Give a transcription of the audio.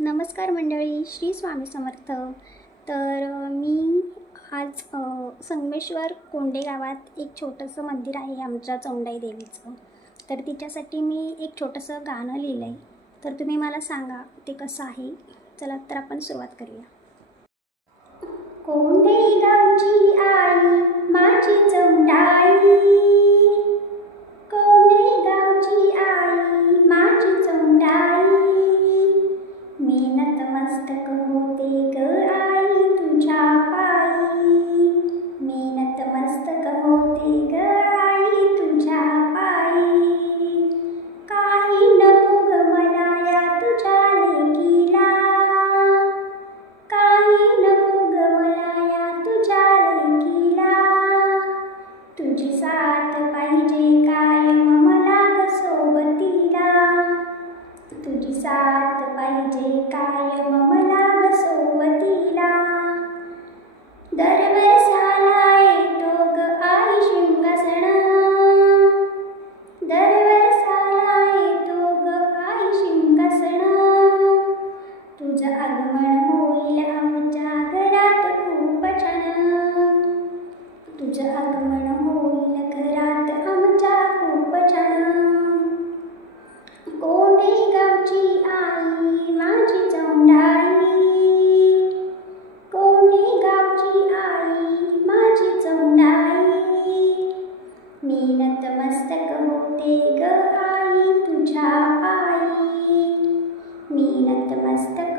नमस्कार मंडळी श्री स्वामी समर्थ. तर मी आज संगमेश्वर कोंडे गावात एक छोटंसं मंदिर आहे आमच्या चौंडाई देवीचं. तर तिच्यासाठी मी एक छोटंसं गाणं लिहिलं आहे तर तुम्ही मला सांगा ते कसं आहे? चला तर आपण सुरुवात करूया. कोंडे नतमस्तक होते तुझी साथ पाहिजे कायम मला गसोवतीला दरवर्षाला येतो ग आई शिंगासणा. दरवर्षाला येतो ग आई शिंगासणा. तुझं आगमन होईल आमच्या घरात खूप चौंडाई मी नतमस्तक होते ग आई तुझ्या पायी मी नतमस्तक